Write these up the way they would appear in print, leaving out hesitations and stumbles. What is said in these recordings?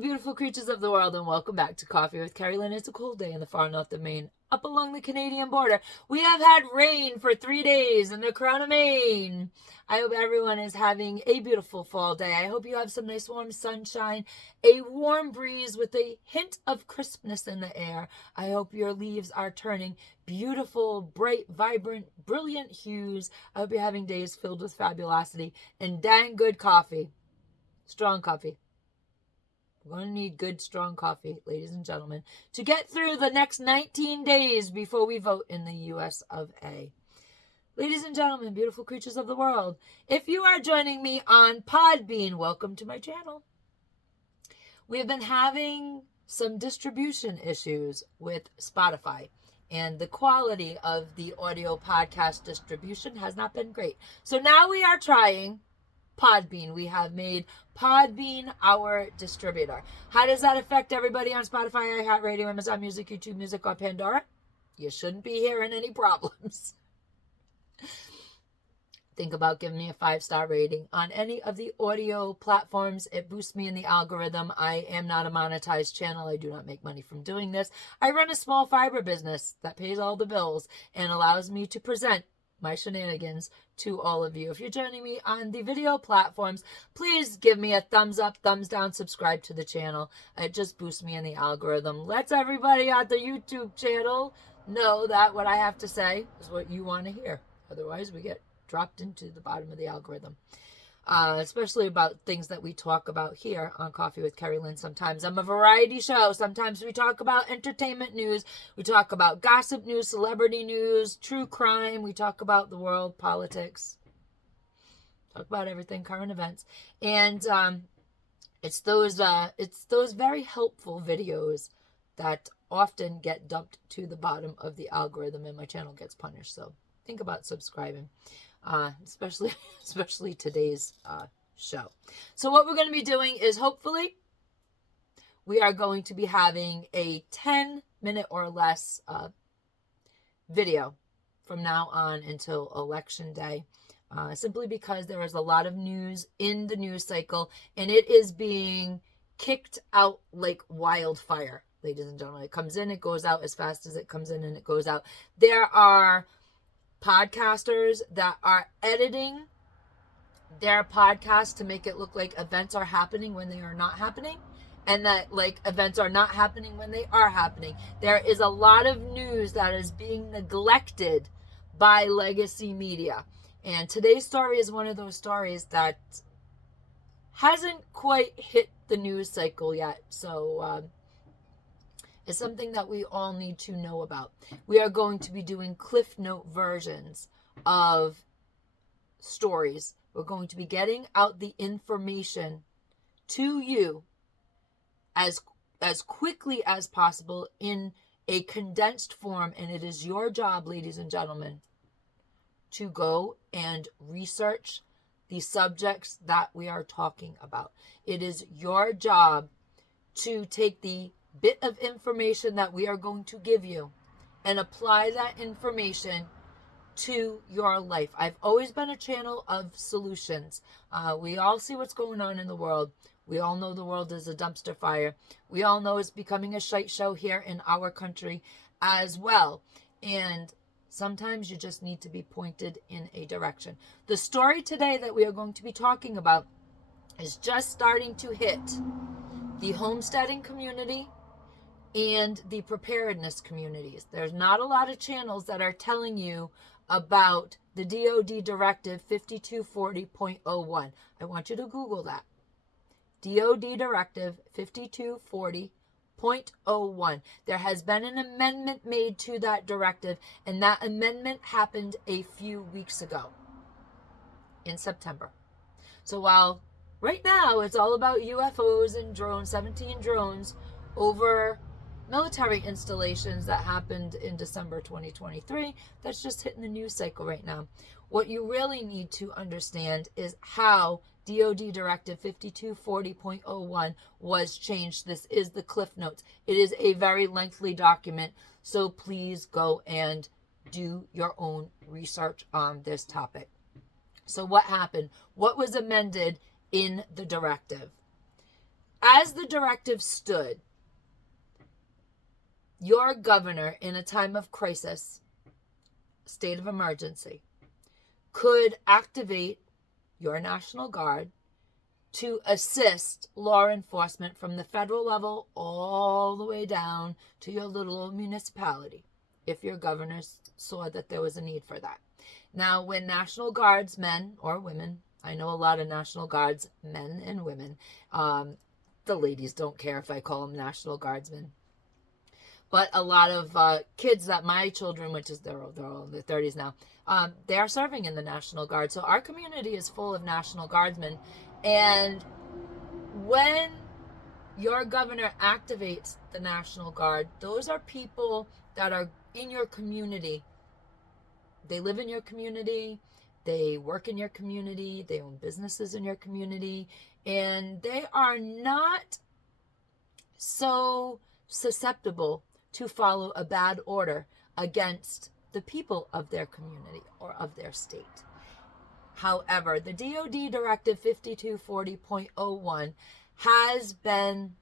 Beautiful creatures of the world, and welcome back to Coffee with Kerri-Lynn. It's a cold day in the far north of Maine, up along the Canadian border. We have had rain for 3 days in the crown of Maine. I hope everyone is having a beautiful fall day. I hope you have some nice warm sunshine, a warm breeze with a hint of crispness in the air. I hope your leaves are turning beautiful, bright, vibrant, brilliant hues. I hope you're having days filled with fabulosity and dang good coffee. Strong coffee. We're going to need good, strong coffee, ladies and gentlemen, to get through the next 19 days before we vote in the U.S. of A. Ladies and gentlemen, beautiful creatures of the world, if you are joining me on Podbean, welcome to my channel. We have been having some distribution issues with Spotify, and the quality of the audio podcast distribution has not been great. So now we are trying Podbean. We have made Podbean our distributor. How does that affect everybody on Spotify, iHeartRadio, Amazon Music, YouTube Music, or Pandora? You shouldn't be hearing any problems. Think about giving me a 5-star rating on any of the audio platforms. It boosts me in the algorithm. I am not a monetized channel. I do not make money from doing this. I run a small fiber business that pays all the bills and allows me to present my shenanigans to all of you. If you're joining me on the video platforms, please give me a thumbs up, thumbs down, subscribe to the channel. It just boosts me in the algorithm. Lets everybody on the YouTube channel know that what I have to say is what you want to hear. Otherwise, we get dropped into the bottom of the algorithm. Especially about things that we talk about here on Coffee with Kerri-Lynn. Sometimes I'm a variety show. Sometimes we talk about entertainment news. We talk about gossip news, celebrity news, true crime. We talk about the world, politics. Talk about everything, current events. And it's those very helpful videos that often get dumped to the bottom of the algorithm and my channel gets punished. So think about subscribing. Especially today's show. So what we're going to be doing is hopefully we are going to be having a 10-minute or less video from now on until election day, simply because there is a lot of news in the news cycle and it is being kicked out like wildfire, ladies and gentlemen. It comes in, it goes out as fast as it comes in and it goes out. There are podcasters that are editing their podcast to make it look like events are happening when they are not happening, and that like events are not happening when they are happening. There is a lot of news that is being neglected by legacy media, and today's story is one of those stories that hasn't quite hit the news cycle yet. So is something that we all need to know about. We are going to be doing Cliff Note versions of stories. We're going to be getting out the information to you as quickly as possible in a condensed form, and it is your job, ladies and gentlemen, to go and research the subjects that we are talking about. It is your job to take the bit of information that we are going to give you and apply that information to your life. I've always been a channel of solutions. We all see what's going on in the world. We all know the world is a dumpster fire. We all know it's becoming a shite show here in our country as well. And sometimes you just need to be pointed in a direction. The story today that we are going to be talking about is just starting to hit the homesteading community and the preparedness communities. There's not a lot of channels that are telling you about the DoD Directive 5240.01. I want you to Google that. DoD Directive 5240.01. There has been an amendment made to that directive, and that amendment happened a few weeks ago in September. So while right now it's all about UFOs and drones, 17 drones over military installations that happened in December 2023. That's just hitting the news cycle right now. What you really need to understand is how DoD Directive 5240.01 was changed. This is the Cliff Notes. It is a very lengthy document, so please go and do your own research on this topic. So what happened? What was amended in the directive? As the directive stood, your governor in a time of crisis, state of emergency, could activate your National Guard to assist law enforcement from the federal level all the way down to your little municipality, if your governor saw that there was a need for that. Now, when National Guards men or women, I know a lot of National Guards men and women, the ladies don't care if I call them National Guardsmen, but a lot of kids that my children, which is they're all in their 30s now, they are serving in the National Guard. So our community is full of National Guardsmen. And when your governor activates the National Guard, those are people that are in your community. They live in your community. They work in your community. They own businesses in your community. And they are not so susceptible to follow a bad order against the people of their community or of their state. However, the DoD Directive 5240.01 has been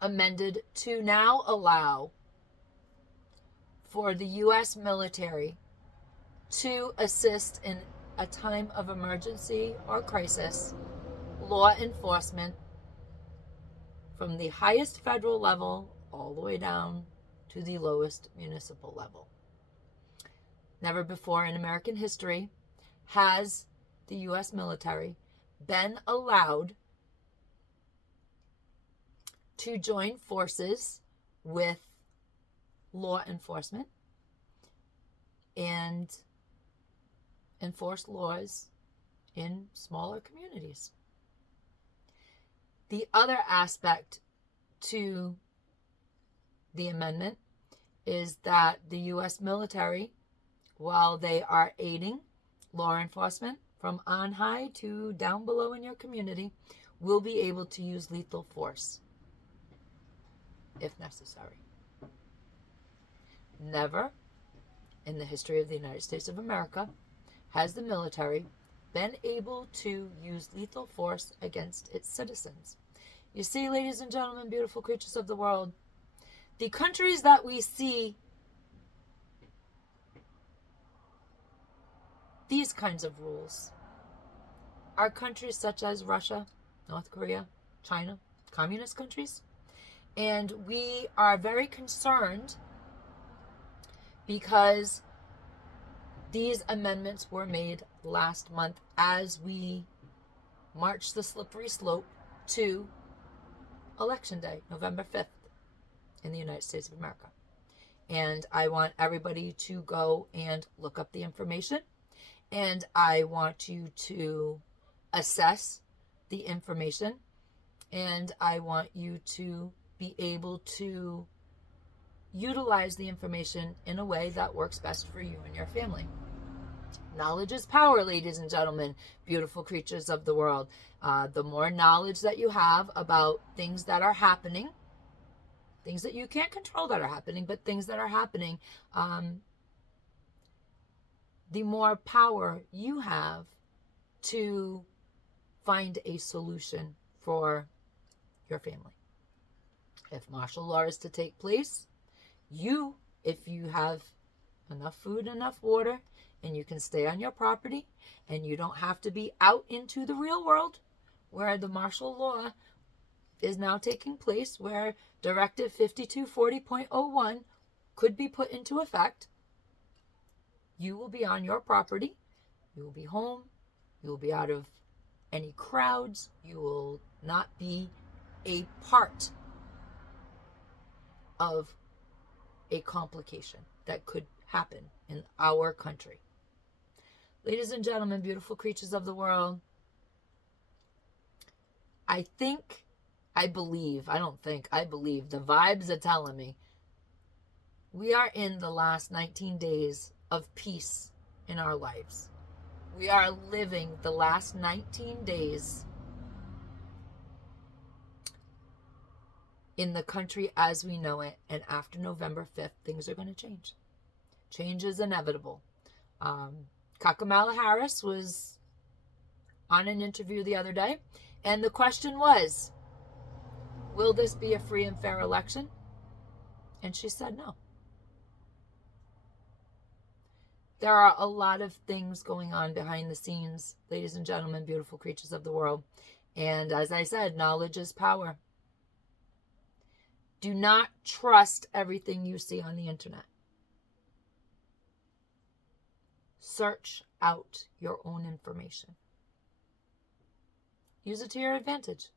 amended to now allow for the U.S. military to assist in a time of emergency or crisis law enforcement from the highest federal level all the way down to the lowest municipal level. Never before in American history has the U.S. military been allowed to join forces with law enforcement and enforce laws in smaller communities. The other aspect to the amendment is that the U.S. military, while they are aiding law enforcement from on high to down below in your community, will be able to use lethal force if necessary. Never in the history of the United States of America has the military been able to use lethal force against its citizens. You see, ladies and gentlemen, beautiful creatures of the world, the countries that we see these kinds of rules are countries such as Russia, North Korea, China, communist countries. And we are very concerned because these amendments were made last month as we march the slippery slope to Election Day, November 5th in the United States of America. And I want everybody to go and look up the information. And I want you to assess the information. And I want you to be able to utilize the information in a way that works best for you and your family. Knowledge is power, ladies and gentlemen, beautiful creatures of the world. The more knowledge that you have about things that are happening, things that you can't control that are happening, but things that are happening, the more power you have to find a solution for your family. If martial law is to take place, if you have enough food, enough water, and you can stay on your property, and you don't have to be out into the real world where the martial law is now taking place, where Directive 5240.01 could be put into effect, you will be on your property, you will be home, you will be out of any crowds, you will not be a part of a complication that could happen in our country. Ladies and gentlemen, beautiful creatures of the world, I believe, the vibes are telling me we are in the last 19 days of peace in our lives. We are living the last 19 days in the country as we know it, and after November 5th, things are going to change. Change is inevitable. Kamala Harris was on an interview the other day, and the question was, will this be a free and fair election? And she said no. There are a lot of things going on behind the scenes, ladies and gentlemen, beautiful creatures of the world. And as I said, knowledge is power. Do not trust everything you see on the internet. Search out your own information. Use it to your advantage.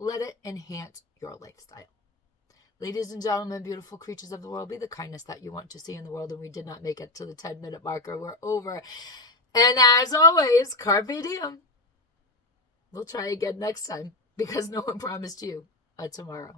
Let it enhance your lifestyle. Ladies and gentlemen, beautiful creatures of the world, be the kindness that you want to see in the world. And we did not make it to the 10-minute marker. We're over. And as always, Carpe Diem. We'll try again next time because no one promised you a tomorrow.